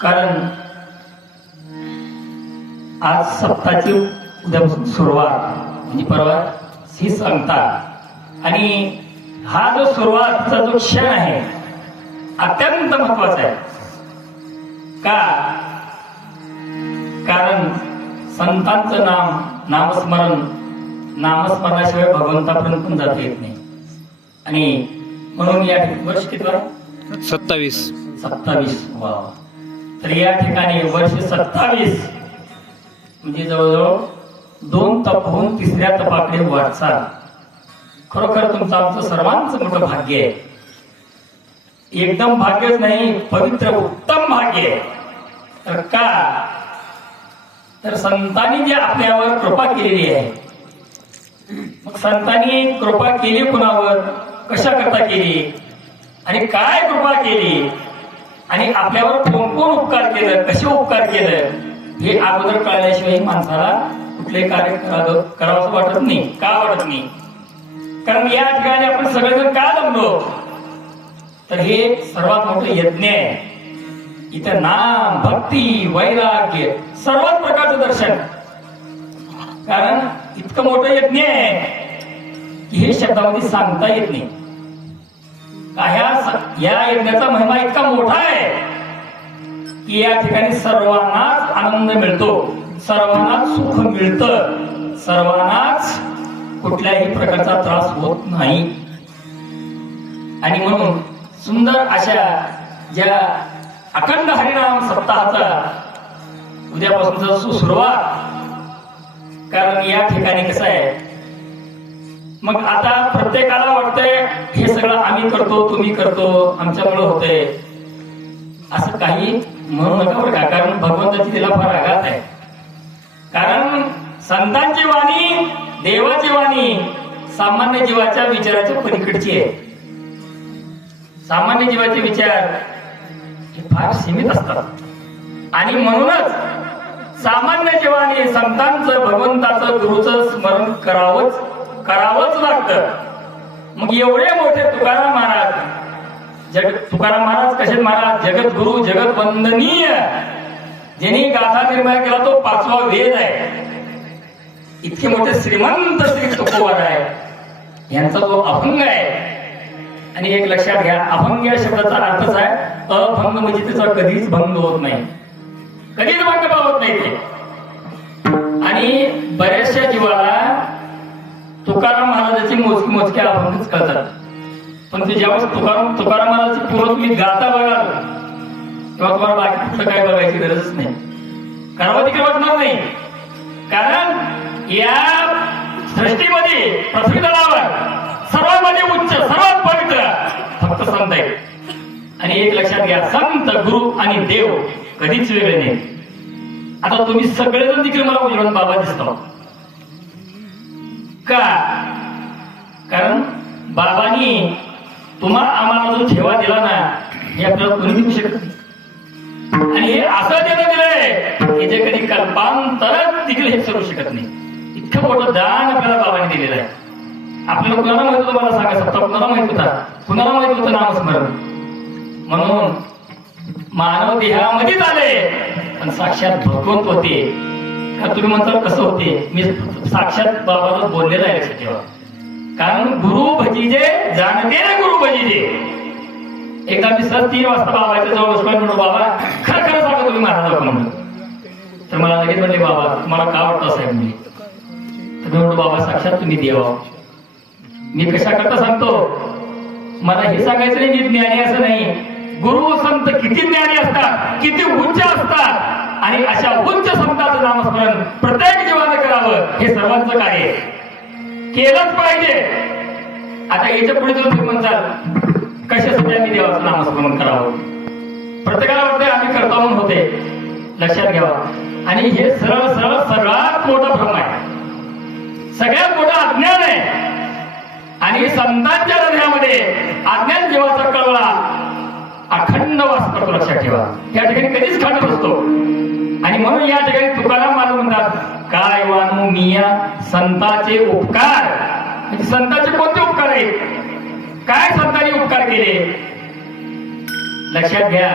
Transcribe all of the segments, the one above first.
कारण आज सप्ताहाची उद्यापासून सुरुवात म्हणजे परवा ही सांगता आणि हा जो सुरुवातचा जो क्षण आहे अत्यंत महत्वाचा आहे. का? कारण संतांचं नामस्मरणाशिवाय भगवंतापर्यंत पण जाता येत नाही. आणि म्हणून या वर्ष किती 27 वा. तर या ठिकाणी वर्ष 27 म्हणजे जवळजवळ 2 तप होऊन 3ऱ्या तपाकडे वाटचाल. खरोखर तुमचं आमचं सर्वांचं मोठं भाग्य आहे. एकदम भाग्यच नाही, पवित्र उत्तम भाग्य आहे. तर का? तर संतांनी जे आपल्यावर कृपा केलेली आहे. मग संतांनी कृपा केली कुणावर, कशा करता केली आणि काय कृपा केली आणि आपल्यावर कोण कोण उपकार केलं, कसे उपकार केलं हे अगोदर कळल्याशिवाय माणसाला कुठले कार्य करावं वाटत नाही. का वाटत नाही? कारण या ठिकाणी आपण सगळेजण का जमलो तर हे सर्वात मोठं यज्ञ आहे. इथं नाम, भक्ती, वैराग्य सर्वच प्रकारचं दर्शन. कारण इतकं मोठं यज्ञ आहे की हे शब्दामध्ये सांगता येत नाही. या यज्ञाचा महिमा इतका मोठा आहे की या ठिकाणी सर्वांनाच आनंद मिळतो, सर्वांनाच सुख मिळतं, सर्वांनाच कुठल्याही प्रकारचा त्रास होत नाही. आणि म्हणून सुंदर अशा ज्या अखंड हरिनाम सप्ताहाचा उद्यापासूनचा सुरुवात. कारण या ठिकाणी कसं आहे, मग आता प्रत्येकाला वाटतंय हे सगळं आम्ही करतो, तुम्ही करतो, आमच्यामुळे होतंय असं काही म्हणू नका बरं का. कारण भगवंताची तिला फार आघात आहे. कारण संतांची वाणी, देवाची वाणी सामान्य जीवाच्या विचाराच्या पलीकडची आहे. सामान्य जीवाचे विचार हे फार सीमित असतात आणि म्हणूनच सामान्य जीवाने संतांचं, भगवंताचं, गुरुचं स्मरण करावंच लागतं. मग एवढे मोठे तुकाराम महाराज कसे महाराज, जगद्गुरु, जगत वंदनीय, ज्यांनी गाथा निर्माण केला तो 5वा वेद आहे. इतके मोठे श्रीमंत श्री तुकोबार आहे. यांचा जो अभंग आहे. आणि एक लक्षात घ्या, अभंग या शब्दाचा अर्थच आहे अभंग म्हणजे त्याचा कधीच भंग होत नाही, कधीच भंग पावत नाही ते. आणि बऱ्याचशा जीवाला तुकाराम महाराजाची मोजके अभंगच कळतात. पण ते जेव्हा तुकाराम महाराजाची पूर्ण तुम्ही गाता बघाल तेव्हा तुम्हाला बाकी कुठलं काय बघायची गरजच नाही, करावं तिकडे वाटणार नाही. कारण या सृष्टीमध्ये, पृथ्वी तलावर सर्वांमध्ये उच्च, सर्वात पवित्र फक्त संत आहे. आणि एक लक्षात घ्या, संत, गुरु आणि देव कधीच वेगळे नाही. आता तुम्ही सगळेजण देखील मला उजवण बाबा दिसतो. का? कारण बाबांनी आम्हाला जो ठेवा दिला ना हे आपल्याला कोणी देऊ शकत नाही. आणि हे असं देणं दिलंय की जे कधी कल्पांतरात देखील हे करू शकत नाही. इतकं मोठं दान आपल्याला बाबांनी दिलेलं आहे. आपल्याला कुणाला माहित होतं, मला सांगा, सप्ताह कुणाला माहित होता? कुणाला माहित होतं नामस्मरण? म्हणून मानव देहामध्येच आले पण साक्षात भगवंत होते. का तुम्ही म्हणता कसं होते? मी साक्षात बाबाला बोललेलं आहे, लक्षात ठेवा. कारण गुरु भजीजे जाणते ना, गुरु भजीजे. एकदा मी सर 3 वाजता बाबाच्या जवळ बसलो म्हणून, बाबा खरं सांगा तुम्ही महाराज म्हणून. तर मला लगेच म्हणले, बाबा तुम्हाला का वाटतं साहेब? मी तर म्हणतो, बाबा साक्षात तुम्ही देवा. मी कशा करता सांगतो? मला हे सांगायचं नाही मी ज्ञानी असं नाही. गुरु संत किती ज्ञानी असतात, किती उच्च असतात. आणि अशा उच्च संतांचं नामस्मरण प्रत्येक जीवाने करावं हे सर्वांचं कार्य आहे, केलंच पाहिजे. आता याच्या पुढे तुम्ही म्हणताल कशासाठी आम्ही देवाचं नामस्मरण करावं? प्रत्येकाला वाटते आम्ही करतो म्हणून होते. लक्षात घ्यावा. आणि हे सरळ सरळ सगळ्यात मोठा भ्रम आहे, सगळ्यात मोठा अज्ञान आहे. आणि संतांच्या हृदयामध्ये अज्ञान जीवाचा कळवळा अखंड वास करतो, लक्षात ठेवा. त्या ठिकाणी कधीच खंड नसतो. आणि म्हणून या ठिकाणी तुकाराम महाराज म्हणतात, काय वानू मिया संतांचे उपकार. म्हणजे संतांचे कोणते उपकार आहेत? काय संतांनी उपकार केले? लक्षात घ्या.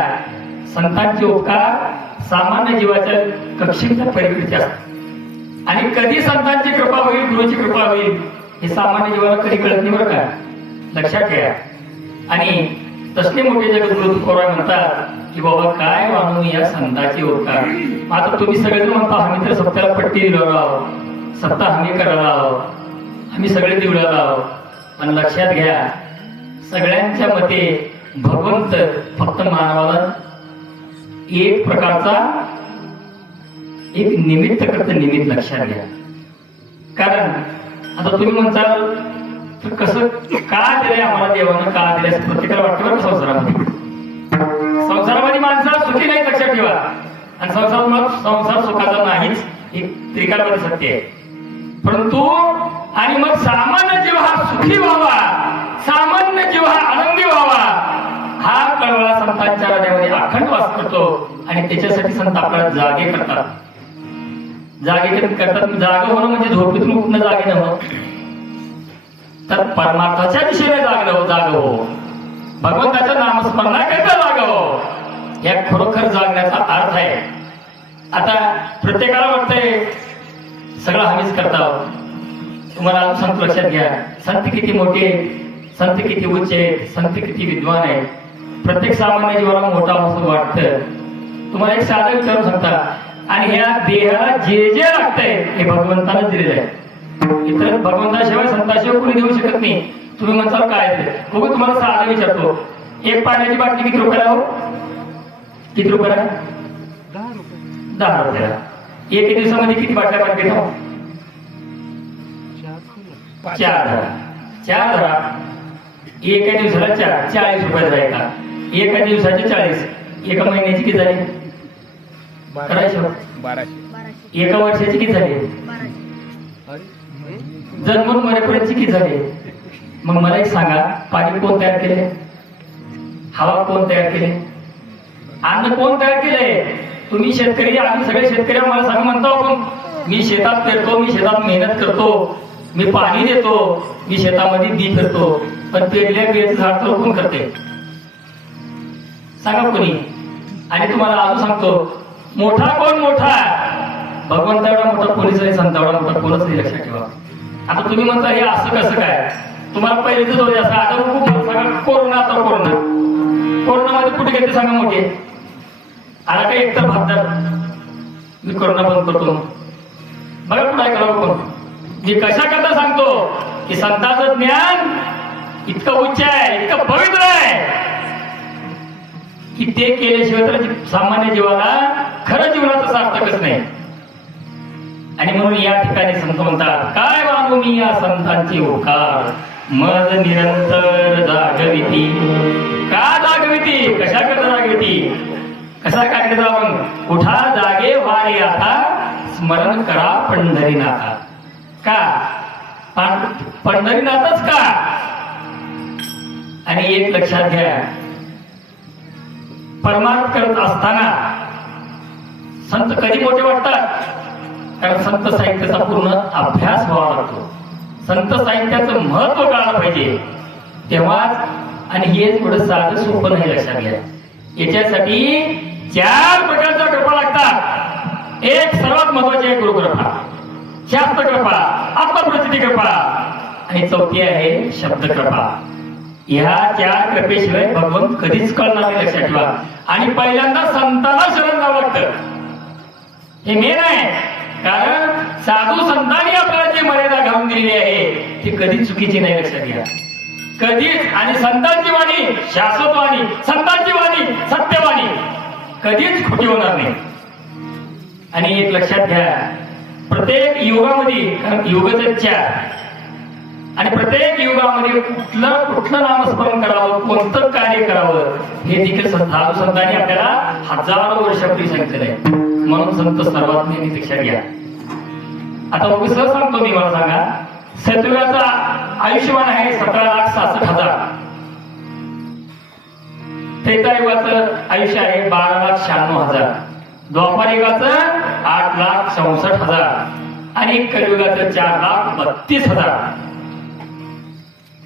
संतांचे उपकार सामान्य जीवाच्या कक्षेच्या पलीकडचे असतात आणि कधी संतांची कृपा होईल, गुरुची कृपा होईल हे सामान्य जीवाला कधी कळत नाही बरं का, लक्षात ठेवा. आणि तसले मोठे जगद्गुरु तुकोराय म्हणतात की बाबा काय मानू या संतांचे उपकार. आता तुम्ही सगळेजण म्हणता आम्ही तर सप्त्याला पट्टी दिलेलो आहोत, सप्ताह आम्ही करायला आहोत, आम्ही सगळे दिवळाला आहोत. पण लक्षात घ्या सगळ्यांच्या मते भगवंत फक्त मानवाला एक प्रकारचा एक निमित्त करते, निमित्त लक्षात घ्या. कारण आता तुम्ही म्हणताल तर कसं का दिलंय आम्हाला देवानं, का दिलंय असं प्रत्येकाला वाटतं बरं संसारामध्ये. संसारामध्ये माणसाला सुखी नाही लक्षात ठेवा. आणि संसार सुखाचा नाहीच एक त्रिकालमध्ये सत्य आहे. परंतु आणि मग सामान्य जीव हा सुखी व्हावा, सामान्य जीव हा आनंदी व्हावा हा कळवळा संतांच्या हृदयामध्ये अखंड वास करतो. आणि त्याच्यासाठी संत आपल्याला जागे करतात. जागे करतात. जाग होणं म्हणजे झोपेतून उठणं जागे नव्हतं, तर परमार्थाच्या दिशेने जाग हो, भगवंताच्या नामस्मरणाकरिता जाग हो, या खरोखर जागण्याचा अर्थ आहे. आता प्रत्येकाला वाटतंय सगळं आम्हीच करता. तुम्हाला अजून संत लक्षात घ्या, संत किती मोठे, संत किती उच्च आहेत, संत किती विद्वान आहेत. प्रत्येक सामान्य जीवाला मोठा असं वाटतं. तुम्हाला एक साधं विचारून सांगता, आणि ह्या देहाला जे जे लागतंय हे भगवंतानं दिलेलं आहे. इतर भगवंताशिवाय संताशिवाय कोणी देऊ शकत नाही. तुम्ही म्हणताल काय ते बघू, तुम्हाला साधं विचारतो, एक पाण्याची बाटली किती रुपयाला हो? किती रुपयाला? 10 रुपयाला. एका दिवसामध्ये किती बाटल्या पाणी घेतो? 4 धरा. 4 धरा. एका दिवसाला 4, 40 रुपये धरायचा. एका दिवसाचे 40, एका महिन्याची किती झाली? 1200. एका वर्षाची किती झाली? जन्मून मरेपर्यंतची किती झाली? मग मला एक सांगा, पाणी कोण तयार केले? हवा कोण तयार केले? अन्न कोण तयार केलंय? तुम्ही शेतकरी, आम्ही सगळे शेतकरी. मला सांगा म्हणतो आपण, मी शेतात पेरतो, मी शेतात मेहनत करतो, मी पाणी देतो, मी शेतामध्ये बी करतो, पण पेरल्या बियाचं झाड तर कोण करते? सांगा कोणी. आणि तुम्हाला अजून सांगतो, मोठा कोण? मोठा भगवंता एवढा मोठा कोणीच नाही, संत एवढा मोठा कोणच नाही, लक्षात ठेवा. आता तुम्ही म्हणता हे असं कसं काय? तुम्हाला पहिलेच होते असं. आता खूप सांगा कोरोना, आता कोरोनामध्ये कुठे घेते सांगा मोठे? आला काय एकतर भागतात, मी कोरोना बंद करतो. बघा कुठे आहे करावं कोण? मी कशा करता सांगतो की संतांचं ज्ञान इतकं उच्च आहे, इतकं पवित्र आहे की ते केल्याशिवाय तर सामान्य जीवाला खरं जीवनाचं सार्थकच नाही. आणि म्हणून या ठिकाणी संत म्हणतात, काय मानू मी या संतांची उपकार, मज निरंतर जागविती. का जागविती? कशा करता जागविती? कसा काय करता आपण? उठा जागे वारे आता, स्मरण करा पंढरीनाथा. का पंढरीनाथच का? आणि एक लक्षात घ्या, परमार्थ करत असताना संत कधी मोठे वाटतात? कारण संत साहित्याचा पूर्ण अभ्यास व्हावा लागतो. संत साहित्याचं महत्व कळायला पाहिजे तेव्हाच. आणि हे थोडं साधं सोपं नाही, लक्षात घ्या. याच्यासाठी 4 प्रकारच्या कृपा लागतात. एक सर्वात महत्वाची आहे गुरुकृपा, शास्त्र कृपा, आत्मप्रचिती कृपा, आणि चौथी आहे शब्द कृपा. ह्या 4 कृपेशिवाय भगवंत कधीच कळणार नाही, लक्षात ठेवा. आणि पहिल्यांदा संतांना शरण जावं लागतं, हे मेन आहे. कारण साधू संतांनी आपल्याला जी मर्यादा घालून दिलेली आहे ती कधीच चुकीची नाही, लक्षात घ्या. कधीच. आणि संतांची वाणी शाश्वतवाणी, संतांची वाणी सत्यवाणी कधीच खोटी होणार नाही. आणि एक लक्षात घ्या, प्रत्येक युगामध्ये युगच 4, आणि प्रत्येक युगामध्ये कुठलं नामस्मरण करावं, कोणतं कार्य करावं हे देखील साधू संतांनी आपल्याला हजारो वर्षापूर्वी सांगितलेलं आहे. म्हणून संत सर्वात नेहमी लक्षात घ्या. आता सहज सांगतो मी, मला सांगा, सतयुगाचा आयुष्यमान आहे 17,66,000. त्रेतायुगाचं आयुष्य आहे 12,96,000. द्वापार युगाचं 8,64,000 आणि कलियुगाचं 4,32,000.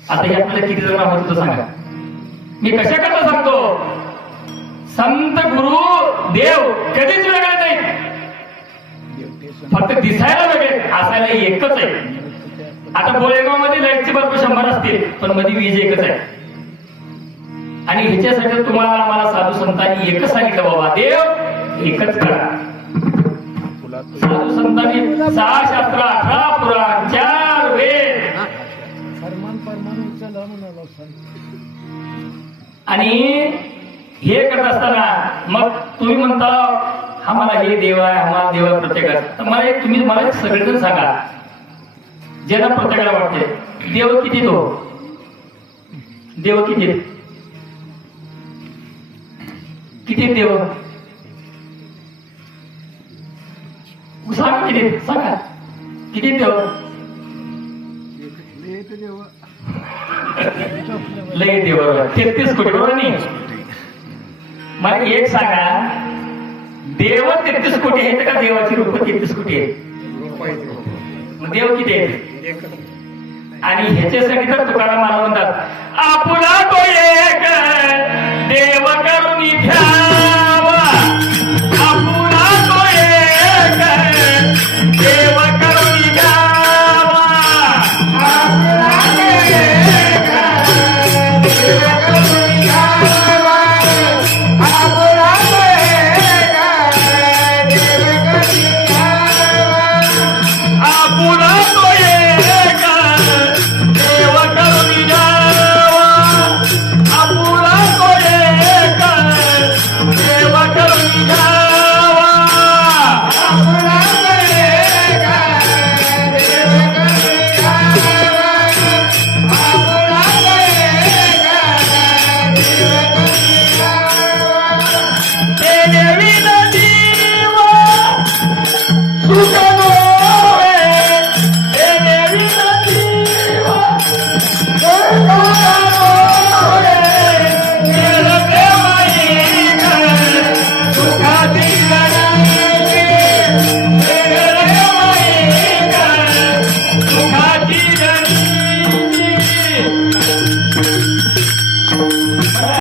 आता हे आपल्याला किती जण होत सांगा. मी कशा करता सांगतो? संत गुरु देव कधीच वेगळे नाही, फक्त दिसायला वेगळे, असायला एकच आहे. आता बोळेगाव मध्ये लाईटची बल्ब 100 असतील, पण मध्ये वीज एकच आहे. आणि ह्याच्यासाठी तुम्हाला आम्हाला साधू संतांनी एकच सांगितलं, बाबा देव एकच करा. साधू संतांनी 6 शास्त्र, 18 पुराण, 4 वेद, आणि हे करत असताना मग तुम्ही म्हणता आम्हाला हे देव आहे, आम्हाला देव आहे प्रत्येकाचं. तर मला तुम्ही मला सगळेजण सांगा, ज्यांना प्रत्येकाला वाटते देव किती, तो देव किती किती देव सांगा, किती सांगा, किती देव? लय देव 33 कोटी, बरोबर नाही? मला एक सांगा, देव 33 कोटी आहेत का देवाची रूप 33 कोटी आहेत? मग देव किती आहेत? आणि ह्याच्यासाठी तर तुकाराम महाराज म्हणतात, आपुला तो एक देव करून घ्यावा, आपुला तो एक देव करून घ्यावा, आपुला तो एक देव करून घ्यावा, आपुला तो एक देव करून घ्यावा, आपुला तो एक देव करून घ्यावा, आपुला तो एक देव करून घ्यावा, आपुला तो एक देव करून घ्यावा, आपुला तो एक देव करून घ्यावा. हे देवीन जीव सुख गोवे, हे देवीन जीव सुख गोवे.